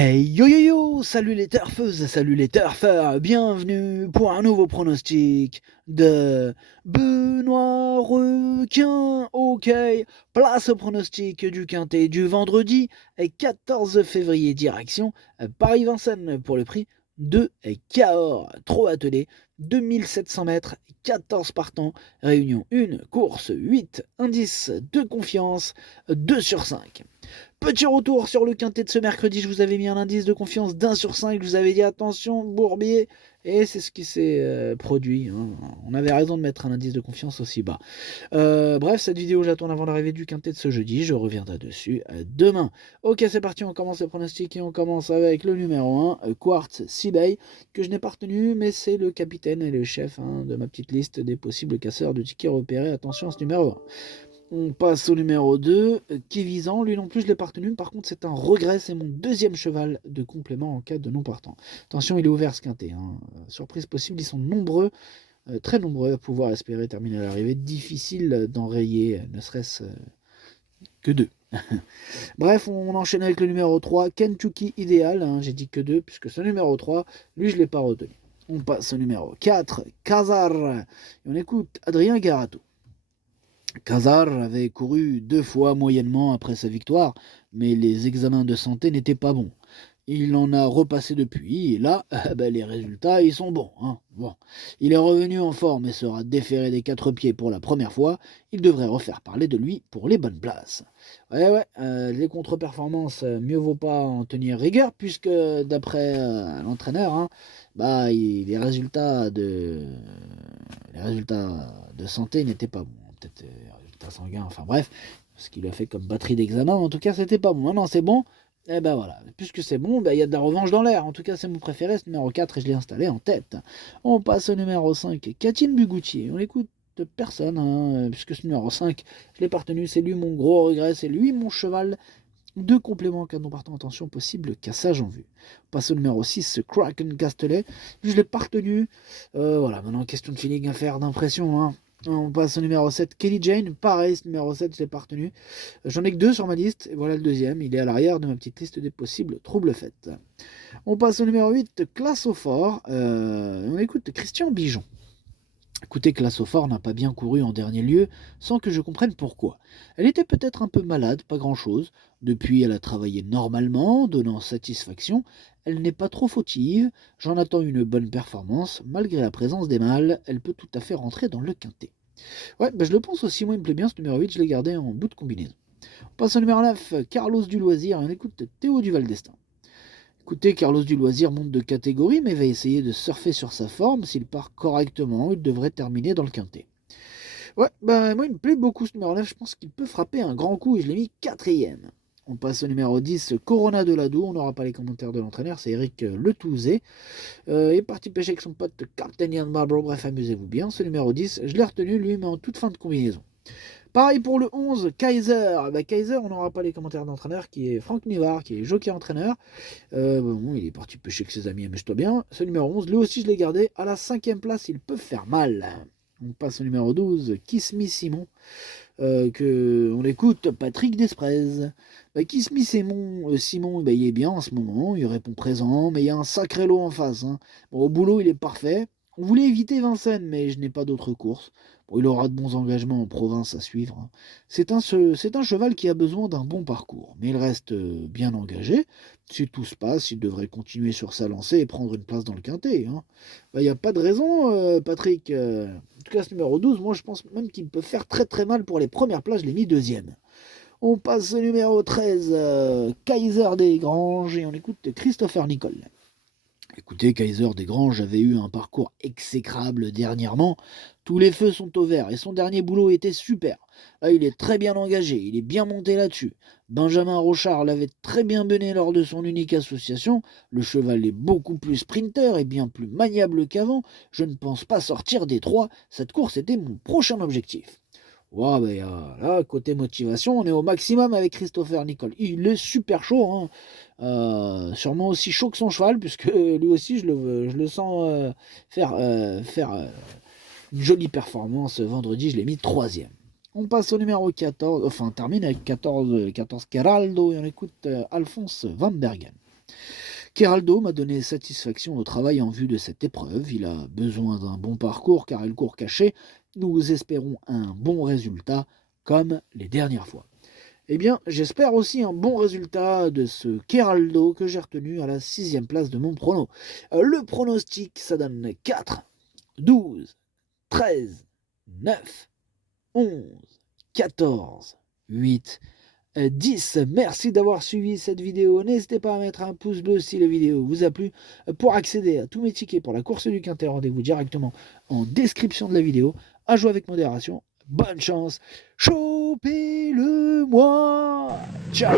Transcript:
Hey yo yo yo, salut les turfeuses, salut les turfeurs, bienvenue pour un nouveau pronostic de Benoît Requin. Ok, place au pronostic du quintet du vendredi 14 février, direction Paris-Vincennes pour le prix de Cahors. Trop attelé, 2700 mètres, 14 partants, réunion 1, course 8, indice de confiance 2 sur 5. Petit retour sur le quintet de ce mercredi, je vous avais mis un indice de confiance d'1 sur 5, je vous avais dit attention, Bourbier, et c'est ce qui s'est produit. Hein. On avait raison de mettre un indice de confiance aussi bas. Bref, cette vidéo j'attends avant l'arrivée du quintet de ce jeudi, je reviendrai dessus demain. Ok, c'est parti, on commence le pronostic et on commence avec le numéro 1, Quartz Seabay, que je n'ai pas retenu, mais c'est le capitaine et le chef de ma petite liste des possibles casseurs de tickets repérés. Attention à ce numéro 1. On passe au numéro 2, Kivisan. Lui non plus, je l'ai pas retenu. Par contre, c'est un regret. C'est mon deuxième cheval de complément en cas de non partant. Attention, il est ouvert ce quintet. Hein. Surprise possible, ils sont nombreux, très nombreux à pouvoir espérer terminer à l'arrivée. Difficile d'enrayer, ne serait-ce que deux. Bref, on enchaîne avec le numéro 3, Kentucky Idéal. Hein. J'ai dit que deux, puisque ce numéro 3, lui, je ne l'ai pas retenu. On passe au numéro 4, Kazar. Et on écoute Adrien Garato. Kazar avait couru 2 fois moyennement après sa victoire, mais les examens de santé n'étaient pas bons. Il en a repassé depuis, et là, les résultats, ils sont bons. Hein. Bon. Il est revenu en forme et sera déféré des 4 pieds pour la première fois. Il devrait refaire parler de lui pour les bonnes places. Ouais, les contre-performances, mieux vaut pas en tenir rigueur, puisque d'après l'entraîneur, hein, les résultats de santé n'étaient pas bons. Peut-être résultats sanguins, enfin bref, ce qu'il a fait comme batterie d'examen, en tout cas, c'était pas bon. Maintenant, c'est bon. Et ben voilà, puisque c'est bon, il y a de la revanche dans l'air. En tout cas, c'est mon préféré, ce numéro 4, et je l'ai installé en tête. On passe au numéro 5, Catine Bugoutier. On écoute personne, hein, puisque ce numéro 5, je l'ai pas retenu. C'est lui mon gros regret, c'est lui mon cheval. 2 compléments en cas de non partant, attention, possible cassage en vue. On passe au numéro 6, Kraken Castellet. Je l'ai pas retenu. Voilà, maintenant, question de feeling à faire, d'impression, hein. On passe au numéro 7, Kelly Jane. Pareil, ce numéro 7, je l'ai pas retenu. J'en ai que 2 sur ma liste, et voilà le deuxième. Il est à l'arrière de ma petite liste des possibles troubles faits. On passe au numéro 8, Classe au fort. On écoute Christian Bijon. Écoutez, Classe au fort n'a pas bien couru en dernier lieu, sans que je comprenne pourquoi. Elle était peut-être un peu malade, pas grand-chose. Depuis, elle a travaillé normalement, donnant satisfaction. Elle n'est pas trop fautive. J'en attends une bonne performance. Malgré la présence des mâles, elle peut tout à fait rentrer dans le quintet. Ouais, je le pense aussi, moi il me plaît bien ce numéro 8, je l'ai gardé en bout de combinaison. On passe au numéro 9, Carlos du Loisir, et on écoute Théo Duval d'Estaing. Écoutez, Carlos du Loisir monte de catégorie, mais va essayer de surfer sur sa forme. S'il part correctement, il devrait terminer dans le quintet. Ouais, moi il me plaît beaucoup ce numéro 9, je pense qu'il peut frapper un grand coup et je l'ai mis quatrième. On passe au numéro 10, Corona de Lado, on n'aura pas les commentaires de l'entraîneur, c'est Eric Letouzé. Il est parti pêcher avec son pote Captain Ian Marlborough, bref, amusez-vous bien. Ce numéro 10, je l'ai retenu, lui, mais en toute fin de combinaison. Pareil pour le 11, Kaiser. Kaiser, on n'aura pas les commentaires d'entraîneur, qui est Franck Nivard, qui est jockey entraîneur. Il est parti pêcher avec ses amis, amuse-toi bien. Ce numéro 11, lui aussi, je l'ai gardé. À la 5e place, il peut faire mal. On passe au numéro 12, Kiss Me Simon. On écoute Patrick Desprez. Kiss Me Simon, il est bien en ce moment, il répond présent, mais il y a un sacré lot en face. Hein. Bon, au boulot, il est parfait. On voulait éviter Vincennes, mais je n'ai pas d'autres courses. Bon, il aura de bons engagements en province à suivre. Hein. C'est un cheval qui a besoin d'un bon parcours, mais il reste bien engagé. Si tout se passe, il devrait continuer sur sa lancée et prendre une place dans le quintet. Hein. Il n'y a pas de raison, Patrick. En tout cas, ce numéro 12, moi je pense même qu'il peut faire très très mal pour les premières places. Je l'ai mis deuxième. On passe au numéro 13, Kaiser des Granges, et on écoute Christopher Nicole. Écoutez, Kaiser Desgranges avait eu un parcours exécrable dernièrement. Tous les feux sont au vert et son dernier boulot était super. Là, il est très bien engagé, il est bien monté là-dessus. Benjamin Rochard l'avait très bien mené lors de son unique association. Le cheval est beaucoup plus sprinter et bien plus maniable qu'avant. Je ne pense pas sortir des 3. Cette course était mon prochain objectif. Ouais, là, côté motivation, on est au maximum avec Christopher Nicole. Il est super chaud, hein. Sûrement aussi chaud que son cheval, puisque lui aussi, je le sens faire une jolie performance vendredi. Je l'ai mis troisième. On passe au numéro 14, enfin, on termine avec 14 Caraldo, et on écoute Alphonse Van Bergen. Keraldo m'a donné satisfaction au travail en vue de cette épreuve. Il a besoin d'un bon parcours car il court caché. Nous espérons un bon résultat comme les dernières fois. Eh bien, j'espère aussi un bon résultat de ce Keraldo que j'ai retenu à la 6e place de mon prono. Le pronostic, ça donne 4, 12, 13, 9, 11, 14, 8, 10. Merci d'avoir suivi cette vidéo. N'hésitez pas à mettre un pouce bleu si la vidéo vous a plu. Pour accéder à tous mes tickets pour la course du Quintet, rendez-vous directement en description de la vidéo. À jouer avec modération. Bonne chance. Chopez-le-moi. Ciao.